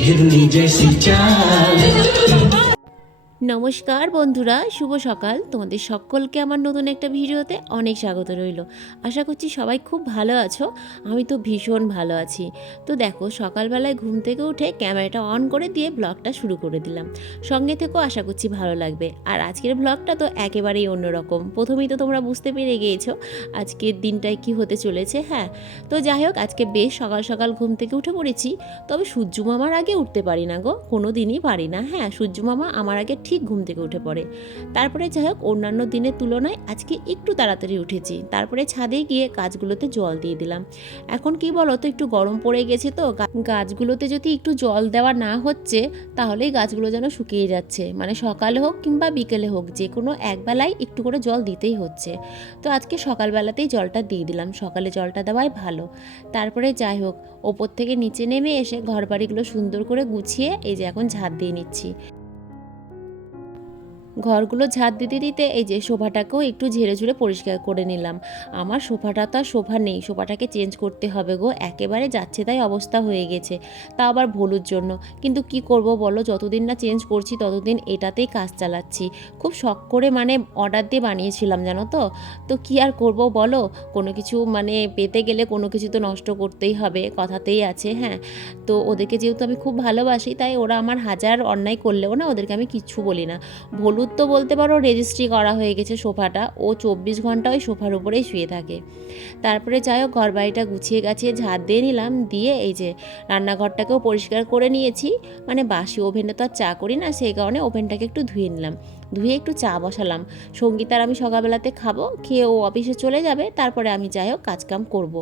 हिरनी जैसी चाल। নমস্কার বন্ধুরা, শুভ সকাল। তোমাদের সকলকে আমার নতুন একটা ভিডিওতে অনেক স্বাগত রইল। আশা করছি সবাই খুব ভালো আছো, আমি তো ভীষণ ভালো আছি। তো দেখো, সকালবেলায় ঘুম থেকে উঠে ক্যামেরাটা অন করে দিয়ে ব্লগটা শুরু করে দিলাম। সঙ্গে থেকেও আশা করছি ভালো লাগবে। আর আজকের ব্লগটা তো একেবারেই অন্যরকম। প্রথমেই তো তোমরা বুঝতে পেরে গিয়েছো আজকের দিনটায় কি হতে চলেছে হ্যাঁ? তো যাই হোক, আজকে বেশ সকাল সকাল ঘুম থেকে উঠে পড়েছি। তবে সূর্য মামার আগে উঠতে পারি না গো কোনো দিনই পারি না হ্যাঁ? সূর্য মামা আমার আগে ঠিক ঘুম থেকে উঠে পড়ে। তারপরে যাই হোক, অন্যান্য দিনের তুলনায় আজকে একটু তাড়াতাড়ি উঠেছি। তারপরে ছাদে গিয়ে গাছগুলোতে জল দিয়ে দিলাম। এখন কি বলো তো একটু গরম পড়ে গেছে তো। গাছগুলোতে যদি একটু জল দেওয়া না হচ্ছে, তাহলেই গাছগুলো যেন শুকিয়ে যাচ্ছে। মানে সকালে হোক কিংবা বিকেলে হোক যে কোনো একবেলায় একটু করে জল দিতেই হচ্ছে। তো আজকে সকালবেলাতেই জলটা দিয়ে দিলাম। সকালে জলটা দেওয়াই ভালো। তারপরে যাই হোক, ওপর থেকে নিচে নেমে এসে ঘর বাড়িগুলো সুন্দর করে গুছিয়ে এই যে এখন ঝাড় দিয়ে নিচ্ছি। ঘরগুলো ঝাড় দিতে দিতে এই যে সোফাটাকেও একটু ঝেড়ে ঝুড়ে পরিষ্কার করে নিলাম। আমার সোফাটা তো আর সোফা নেই, সোফাটাকে চেঞ্জ করতে হবে গো। একেবারে যাচ্ছে তাই অবস্থা হয়ে গেছে। তা আবার ভুলুর জন্য। কিন্তু কি করব বলো, যতদিন না চেঞ্জ করছি ততদিন এটাতেই কাজ চালাচ্ছি। খুব শখ করে মানে অর্ডার দিয়ে বানিয়েছিলাম জানো তো? তো কি আর করব বলো? কোনো কিছু মানে পেতে গেলে কোনো কিছু তো নষ্ট করতেই হবে, কথাতেই আছে হ্যাঁ। তো ওদেরকে যেহেতু আমি খুব ভালোবাসি, তাই ওরা আমার হাজার অন্যায় করলেও না, ওদেরকে আমি কিচ্ছু বলি না। ভলুদ তো বলতে পারো রেজিস্ট্রি করা হয়ে গেছে সোফাটা। ও চব্বিশ ঘণ্টা ওই সোফার উপরেই শুয়ে থাকে। তারপরে যাই হোক ঘর বাড়িটা গুছিয়ে গাছিয়ে ঝাঁট দিয়ে নিলাম। দিয়ে এই যে রান্নাঘরটাকেও পরিষ্কার করে নিয়েছি। মানে বাসি ওভেনে তো আর চা করি না, সেই কারণে ওভেনটাকে একটু ধুয়ে নিলাম। ধুয়ে একটু চা বসালাম। সঙ্গীতার আমি সকালবেলাতে খাব, খেয়ে ও অফিসে চলে যাবে, তারপরে আমি যাই হোক কাজকাম করব।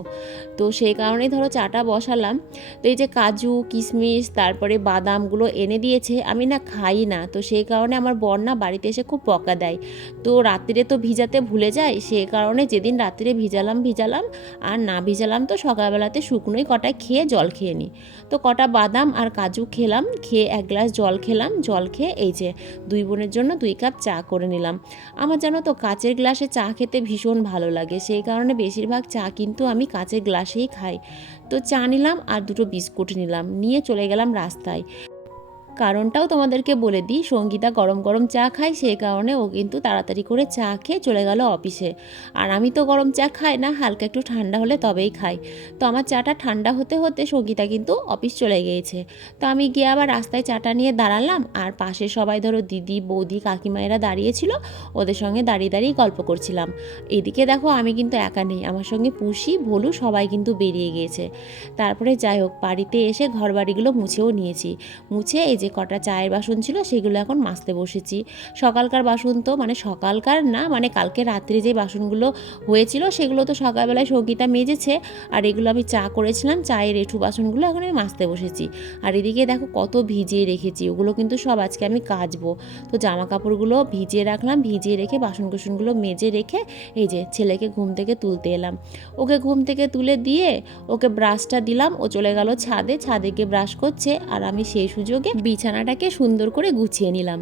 তো সেই কারণেই ধরো চাটা বসালাম। তো এই যে কাজু, কিশমিশ, তারপরে বাদামগুলো এনে দিয়েছে, আমি না খাই না। তো সেই কারণে আমার বর না বাড়িতে এসে খুব পকা দেয়। তো রাত্রিরে তো ভিজাতে ভুলে যায়, সেই কারণে যেদিন রাত্রিরে ভিজালাম ভিজালাম, আর না ভিজালাম তো সকালবেলাতে শুকনোই কটায় খেয়ে জল খেয়ে নিই তো কটা বাদাম আর কাজু খেলাম, খেয়ে এক গ্লাস জল খেলাম, জল খেয়ে এই যে দুই বোনের জন্য দুই কাপ চা করে নিলাম। আমার জানো তো, কাচের গ্লাসে চা খেতে ভীষণ ভালো লাগে। সেই কারণে বেশিরভাগ চা কিন্তু আমি কাচের গ্লাসেই খাই। তো চা নিলাম আর দুটো বিস্কুট নিলাম। নিয়ে চলে গেলাম রাস্তায়। কারণটাও তোমাদেরকে বলে দিই। সঙ্গীতা গরম গরম চা খায় সেই কারণে ও কিন্তু তাড়াতাড়ি করে চা খেয়ে চলে গেল অফিসে। আর আমি তো গরম চা খাই না, হালকা একটু ঠান্ডা হলে তবেই খাই। তো আমার চাটা ঠান্ডা হতে হতে সঙ্গীতা কিন্তু অফিস চলে গিয়েছে। তো আমি গিয়ে আবার রাস্তায় চাটা নিয়ে দাঁড়ালাম আর পাশে সবাই ধরো দিদি, বৌদি, কাকিমায়েরা দাঁড়িয়েছিল, ওদের সঙ্গে দাঁড়িয়ে দাঁড়িয়ে গল্প করছিলাম। এদিকে দেখো আমি কিন্তু একা নেই, আমার সঙ্গে পুষি, ভোলু সবাই কিন্তু বেরিয়ে গিয়েছে। তারপরে যাই হোক, বাড়িতে এসে ঘর বাড়িগুলো মুছেও নিয়েছি। মুছে এই যে কটা চায়ের বাসন ছিল সেগুলো এখন মাজতে বসেছি। সকালকার বাসন তো মানে সকালকার না মানে কালকে রাত্রে যে বাসনগুলো হয়েছিল সেগুলো তো সকালবেলায় সঙ্গীতা মেজেছে আর এগুলো আমি চা করেছিলাম, চায়ের এঁঠু বাসনগুলো এখন আমি মাজতে বসেছি। আর এদিকে দেখো কত ভিজিয়ে রেখেছি, ওগুলো কিন্তু সব আজকে আমি কাচবো। তো জামা কাপড়গুলো ভিজিয়ে রাখলাম, ভিজিয়ে রেখে বাসন কুসনগুলো মেজে রেখে এই যে ছেলেকে ঘুম থেকে তুলতে এলাম। ওকে ঘুম থেকে তুলে দিয়ে ওকে ব্রাশটা দিলাম, ও চলে গেল ছাদে ছাদে গিয়ে ব্রাশ করছে আর আমি সেই সুযোগে বিছানাটাকে সুন্দর করে গুছিয়ে নিলাম।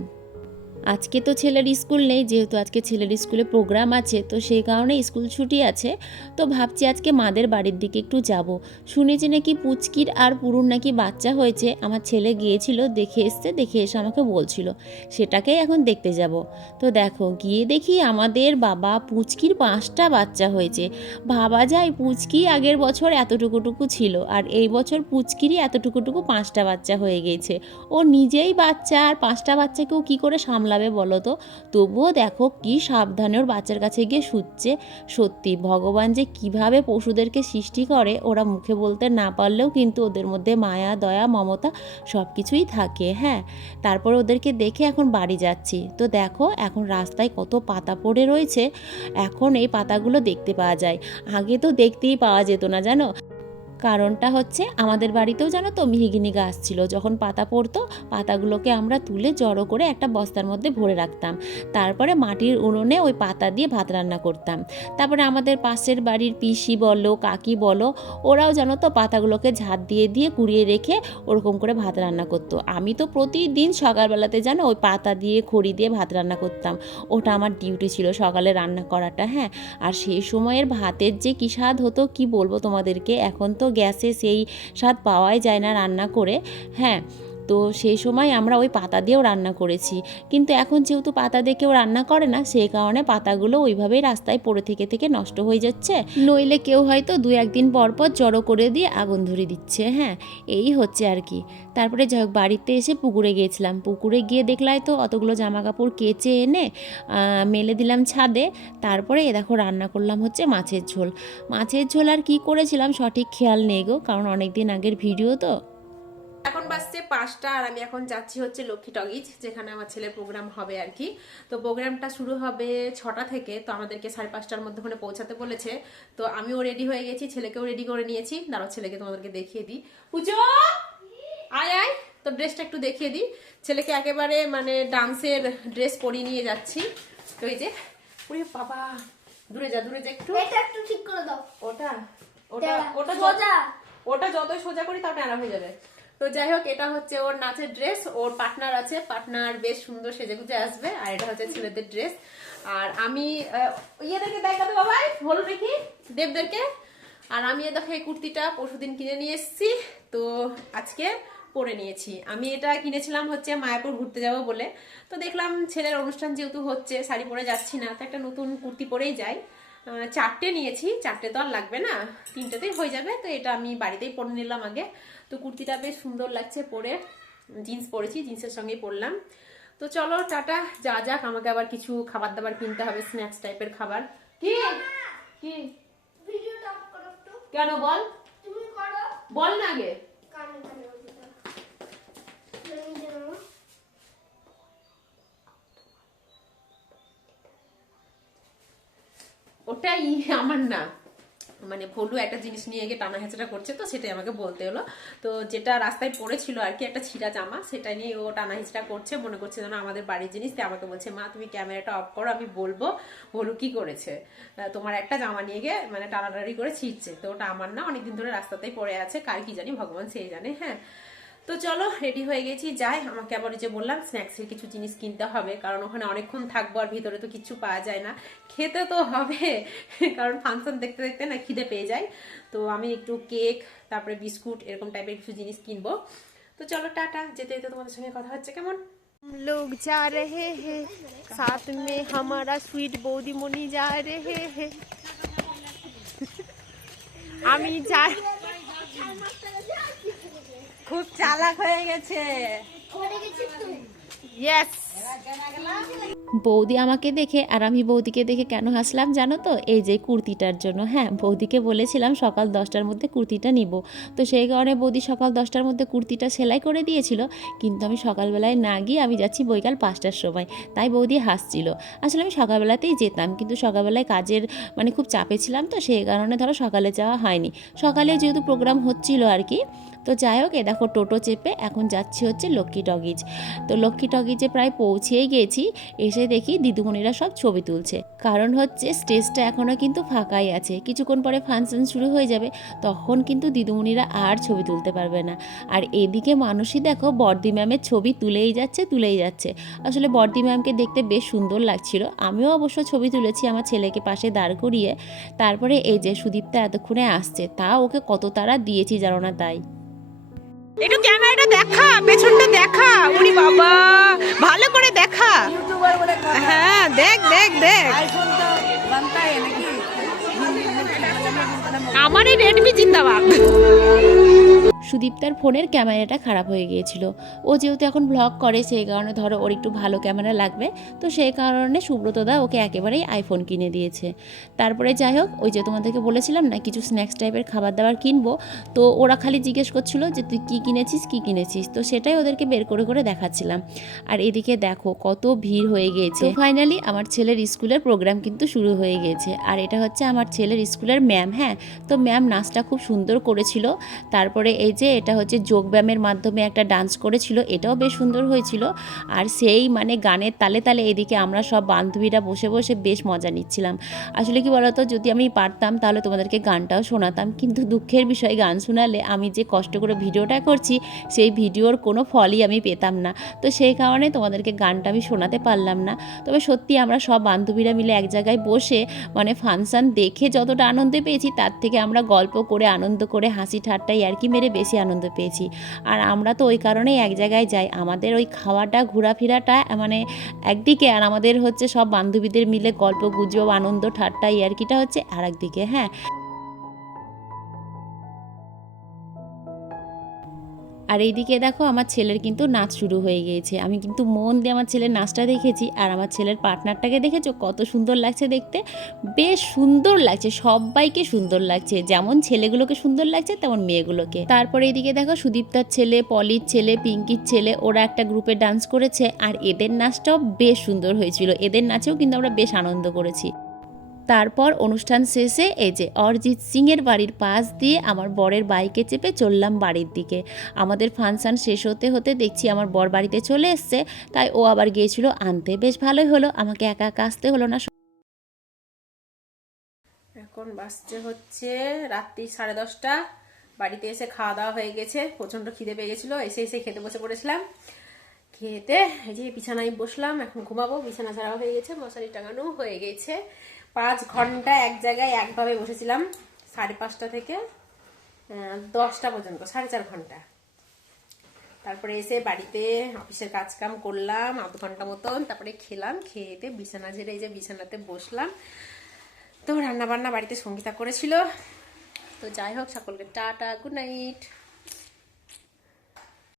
আজকে তো ছেলের স্কুল নেই, যেহেতু আজকে ছেলের স্কুলে প্রোগ্রাম আছে, তো সেই কারণে স্কুল ছুটি আছে। তো ভাবছি আজকে মাদের বাড়ির দিকে একটু যাব। শুনেছি নাকি পুচকির আর পুরুর নাকি বাচ্চা হয়েছে। আমার ছেলে গিয়েছিল, দেখে এসছে, দেখে এসে আমাকে বলছিল সেটাকেই এখন দেখতে যাব। তো দেখো, গিয়ে দেখি আমাদের বাবা পুচকির পাঁচটা বাচ্চা হয়েছে। ভাবা যায় পুচকি আগের বছর এতটুকুটুকু ছিল, আর এই বছর পুচকিরই এতটুকুটুকু পাঁচটা বাচ্চা হয়ে গেছে। ও নিজেই বাচ্চা, আর পাঁচটা বাচ্চাকেও কি করে সামলাবে বলো তো? তবুও দেখো কি সাবধানে ওর বাচ্চার কাছে গিয়ে শুচ্ছে। সত্যি, ভগবান যে কীভাবে পশুদেরকে সৃষ্টি করে, ওরা মুখে বলতে না পারলেও কিন্তু ওদের মধ্যে মায়া, দয়া, মমতা সব কিছুই থাকে হ্যাঁ? তারপর ওদেরকে দেখে এখন বাড়ি যাচ্ছি। তো দেখো, এখন রাস্তায় কত পাতা পড়ে রয়েছে। এখন এই পাতাগুলো দেখতে পাওয়া যায়। আগে তো দেখতেই পাওয়া যেত না, জানো? কারণটা হচ্ছে আমাদের বাড়িতেও জানো তো মিহিগিনি গাছ ছিল। যখন পাতা পড়তো, পাতাগুলোকে আমরা তুলে জড়ো করে একটা বস্তার মধ্যে ভরে রাখতাম। তারপরে মাটির উনুনে ওই পাতা দিয়ে ভাত রান্না করতাম। তারপরে আমাদের পাশের বাড়ির পিসি বলো, কাকি বলো, ওরাও জানো তো পাতাগুলোকে ঝাঁত দিয়ে দিয়ে কুড়িয়ে রেখে ওরকম করে ভাত রান্না করতো। আমি তো প্রতিদিন সকালবেলাতে জানো ওই পাতা দিয়ে, খড়ি দিয়ে ভাত রান্না করতাম। ওটা আমার ডিউটি ছিল সকালে রান্না করাটা হ্যাঁ। আর সেই সময়ের ভাতের যে কী স্বাদ হতো, কি বলব তোমাদেরকে? এখন তো গ্যাসে সেই স্বাদ পাওয়াই যায় না রান্না করে। হ্যাঁ তো সেই সময় আমরা ওই পাতা দিয়েও রান্না করেছি। কিন্তু এখন যেহেতু পাতা দিয়ে কেউ রান্না করে না, সেই কারণে পাতাগুলো ওইভাবেই রাস্তায় পড়ে থেকে থেকে নষ্ট হয়ে যাচ্ছে। নইলে কেউ হয়তো দু একদিন পর পর জড়ো করে দিয়ে আগুন ধরে দিচ্ছে হ্যাঁ এই হচ্ছে আর কি। তারপরে যাই বাড়িতে এসে পুকুরে গিয়েছিলাম। পুকুরে গিয়ে দেখলাই তো অতগুলো জামা কাপড় কেচে এনে মেলে দিলাম ছাদে। তারপরে এ দেখো রান্না করলাম হচ্ছে মাছের ঝোল। মাছের ঝোল আর কি করেছিলাম সঠিক খেয়াল নেই গো, কারণ অনেক দিন আগের ভিডিও তো। এখন বাজছে পাঁচটা আর আমি এখন যাচ্ছি হচ্ছে লক্ষ্মী টগিজ যেখানে আমার ছেলের প্রোগ্রাম হবে আর কি। তো প্রোগ্রামটা শুরু হবে ছটা থেকে তো আমাদেরকে সাড়ে পাঁচটার মধ্যে ওখানে পৌঁছাতে বলেছে। তো আমিও রেডি হয়ে গেছি ছেলেকেও রেডি করে নিয়েছি। দাঁড়াও ছেলেকে তোমাদেরকে দেখিয়ে দিই। পুজো! আয় আয়! তো ড্রেসটা একটু দেখিয়ে দিই। ছেলেকে একেবারে মানে ডান্সের ড্রেস পরিয়ে নিয়ে যাচ্ছি। তো এই যে ওরে বাবা! দূরে যা দূরে যা একটু। এটা একটু ঠিক করে দাও। ওটা ওটা ওটা সোজা। ওটা যতই সোজা করি তাও টেরা হয়ে যাবে। তো যাই হোক, এটা হচ্ছে ওর নাচের ড্রেস ওর পার্টনার আছে। পার্টনার বেশ সুন্দর সেজে গুজে আসবে, আর এটা হচ্ছে ছেলেদের ড্রেস আর আমি ইয়েদেরকে দেখাতে বাবাই, বলো দেখি, দেবদেরকে। আর আমি এ দেখো এই কুর্তিটা পরশুদিন কিনে নিয়ে এসেছি, তো আজকে পরে নিয়েছি। আমি এটা কিনেছিলাম হচ্ছে মায়াপুর ঘুরতে যাব বলে। তো দেখলাম ছেলের অনুষ্ঠান যেহেতু হচ্ছে, শাড়ি পরে যাচ্ছি না, তো একটা নতুন কুর্তি পরেই যাই। চারটে নিয়েছি চারটে তো আর লাগবে না তিনটেতেই হয়ে যাবে তো এটা আমি বাড়িতেই পরে নিলাম আগে। তো কুর্তিটা বেশ সুন্দর লাগছে পরে জিন্স পরেছি জিন্সের সঙ্গেই পরলাম। তো চলো টাটা যা যাক আমাকে আবার কিছু খাবার দাবার কিনতে হবে স্ন্যাক্স টাইপের খাবার। কি? কি? কেন বল? তুমি করো। বল না আগে কানে কানে ওদিকে তুমি জানো ওটাই আমার না। মানে ভলু একটা জিনিস নিয়ে গিয়ে টানা হেঁচড়া করছে তো সেটাই আমাকে বলতে হলো। তো যেটা রাস্তায় পড়েছিল আর কি একটা ছিঁড়া জামা, সেটা নিয়ে ও টানা হেঁচড়া করছে, মনে করছে যেন আমাদের বাড়ির জিনিস। তাই আমাকে বলছে, মা, তুমি ক্যামেরাটা অফ করো, আমি বলব ভলু কি করেছে। তোমার একটা জামা নিয়ে গিয়ে মানে টানাটানি করে ছিঁড়ছে। তো ওটা আমার না, অনেকদিন ধরে রাস্তাতেই পড়ে আছে। কার কি জানি, ভগবান সেই জানে হ্যাঁ। তো চলো রেডি হয়ে গেছি। যাই, আমাকে আবার যে বললাম স্ন্যাক্সের কিছু জিনিস কিনতে হবে, কারণ ওখানে অনেকক্ষণ থাকব আর ভিতরে তো কিছু পাওয়া যায় না। খেতে তো হবে, কারণ ফাংশন দেখতে দেখতে না খিদে পেয়ে যায়। তো আমি একটু কেক তারপরে বিস্কুট, এরকম টাইপের কিছু জিনিস কিনবো। তো চলো, টাটা। যেতে যেতে তোমাদের সঙ্গে কথা হচ্ছে, কেমন? লোক যা রে হে, সাথ মে হামারা সুইট বৌদিমণি যা রে হে। আমি যা খুব চালাক হয়ে গেছে। বৌদি আমাকে দেখে আর আমি বৌদিকে দেখে কেন হাসলাম জানো তো? এই যে কুর্তিটার জন্য। হ্যাঁ বৌদিকে বলেছিলাম সকাল দশটার মধ্যে কুর্তিটা নিব। তো সেই কারণে বৌদি সকাল দশটার মধ্যে কুর্তিটা সেলাই করে দিয়েছিল। কিন্তু আমি সকালবেলায় না গিয়ে আমি যাচ্ছি বৈকাল পাঁচটার সময়। তাই বৌদি হাসছিল। আসলে আমি সকালবেলাতেই যেতাম, কিন্তু সকালবেলায় কাজের মানে খুব চাপে ছিলাম তো, সেই কারণে ধরো সকালে যাওয়া হয়নি। সকালে যেহেতু প্রোগ্রাম হচ্ছিল আর কি তো যাই হোক, এ দেখো টোটো চেপে এখন যাচ্ছি হচ্ছে লক্ষ্মী টগিজ। তো লক্ষ্মী টগিজে প্রায় পৌঁছেই গেছি, এসে দেখি দিদিমণিরা সব ছবি তুলছে। কারণ হচ্ছে স্টেজটা এখনও কিন্তু ফাঁকাই আছে। কিছুক্ষণ পরে ফাংশন শুরু হয়ে যাবে, তখন কিন্তু দিদিমণিরা আর ছবি তুলতে পারবে না। আর এদিকে মানুষই দেখো বর্দি ম্যামের ছবি তুলেই যাচ্ছে তুলেই যাচ্ছে। আসলে বর্দি ম্যামকে দেখতে বেশ সুন্দর লাগছিল। আমিও অবশ্য ছবি তুলেছি আমার ছেলেকে পাশে দাঁড় করিয়ে। তারপরে এই যে সুদীপটা এতক্ষণে আসছে, তা ওকে কত তারা দিয়েছি জানো না তাই। একটু ক্যামেরাটা দেখা, পেছনটা দেখা। উনি বাবা, ভালো করে দেখা। হ্যাঁ দেখ দেখ দেখ। আমার এই রেডমি জিন্দাবাদ। সুদীপ্তার ফোনের ক্যামেরাটা খারাপ হয়ে গিয়েছিল। ও যেহেতু এখন ব্লগ করে, সেই কারণে ধরো ওর একটু ভালো ক্যামেরা লাগবে। তো সেই কারণে সুব্রতদা ওকে একেবারেই আইফোন কিনে দিয়েছে। তারপরে যাই হোক, ওই যে তোমাদেরকে বলেছিলাম না, কিছু স্ন্যাক্স টাইপের খাবার দাবার কিনবো। তো ওরা খালি জিজ্ঞেস করছিল যে, তুই কী কিনেছিস কী কিনেছিস? তো সেটাই ওদেরকে বের করে করে দেখাচ্ছিলাম। আর এদিকে দেখো কত ভিড় হয়ে গিয়েছে। ফাইনালি আমার ছেলের স্কুলের প্রোগ্রাম কিন্তু শুরু হয়ে গিয়েছে। আর এটা হচ্ছে আমার ছেলের স্কুলের ম্যাম হ্যাঁ? তো ম্যাম নাচটা খুব সুন্দর করেছিল। তারপরে এই যে এটা হচ্ছে যোগব্যায়ামের মাধ্যমে একটা ডান্স করেছিল, এটাও বেশ সুন্দর হয়েছিল। আর সেই মানে গানের তালে তালে এদিকে আমরা সব বান্ধবীরা বসে বসে বেশ মজা নিচ্ছিলাম। আসলে কি বলতো, যদি আমি পারতাম তাহলে তোমাদেরকে গানটাও শোনাতাম, কিন্তু দুঃখের বিষয়, গান শোনালে আমি যে কষ্ট করে ভিডিওটা করছি, সেই ভিডিওর কোনো ফলই আমি পেতাম না। তো সেই কারণে তোমাদেরকে গানটা আমি শোনাতে পারলাম না। তবে সত্যি আমরা সব বান্ধবীরা মিলে এক জায়গায় বসে মানে ফাংশান দেখে যতটা আনন্দ পেয়েছি, তার থেকে আমরা গল্প করে, আনন্দ করে, হাসি ঠাট্টাই আর কি মেরে বেশি আনন্দ পেয়েছি। আর আমরা তো ওই কারণেই এক জায়গায় যাই। আমাদের ওই খাওয়াটা, ঘোরাফেরাটা মানে একদিকে আর আমাদের হচ্ছে সব বান্ধবীদের মিলে গল্প, গুজব, আনন্দ, ঠাট্টা, ইয়ার্কিটা হচ্ছে আর একদিকে হ্যাঁ। আর এইদিকে দেখো আমার ছেলের কিন্তু নাচ শুরু হয়ে গিয়েছে। আমি কিন্তু মন দিয়ে আমার ছেলের নাচটা দেখেছি আর আমার ছেলের পার্টনারটাকে দেখেছ? কত সুন্দর লাগছে দেখতে। বেশ সুন্দর লাগছে, সবাইকে সুন্দর লাগছে। যেমন ছেলেগুলোকে সুন্দর লাগছে, তেমন মেয়েগুলোকে। তারপরে এইদিকে দেখো সুদীপ্তার ছেলে, পলির ছেলে, পিঙ্কির ছেলে, ওরা একটা গ্রুপে ডান্স করেছে। আর এদের নাচটাও বেশ সুন্দর হয়েছিল। এদের নাচেও কিন্তু আমরা বেশ আনন্দ করেছি। তারপর অনুষ্ঠান শেষে এই যে অরিজিৎ সিংয়ের বাড়ির পাশ দিয়ে আমার বরের বাইকে চেপে চললাম বাড়ির দিকে। আমাদের ফাংশন শেষ হতে হতে দেখছি আমার বর বাড়িতে চলে এসছে, তাই ও আবার গিয়েছিল আনতে। বেশ ভালোই হলো, আমাকে একা একা আসতে হলো না। এখন বাসছে হচ্ছে রাত্রি সাড়ে দশটা, বাড়িতে এসে খাওয়া দাওয়া হয়ে গেছে, প্রচণ্ড খিদে পেয়ে গেছিল, এসে এসে খেতে বসে পড়েছিলাম। খেতে এই যে বিছানায় বসলাম, এখন ঘুমাবো, বিছানা ছাড়াও হয়ে গেছে মশারি টাঙানো হয়ে গেছে। পাঁচ ঘণ্টা এক জায়গায় একভাবে বসেছিলাম, সাড়ে পাঁচটা থেকে দশটা পর্যন্ত, সাড়ে চার ঘণ্টা। তারপরে এসে বাড়িতে অফিসের কাজ কাম করলাম, আধ ঘণ্টা মতন, তারপরে খেলাম খেয়েতে বিছানা ঝেড়ে এই যে বিছানাতে বসলাম। তো রান্না বান্না বাড়িতে সঙ্গীতা করেছিল। তো যাই হোক, সকলকে টাটা, গুড নাইট।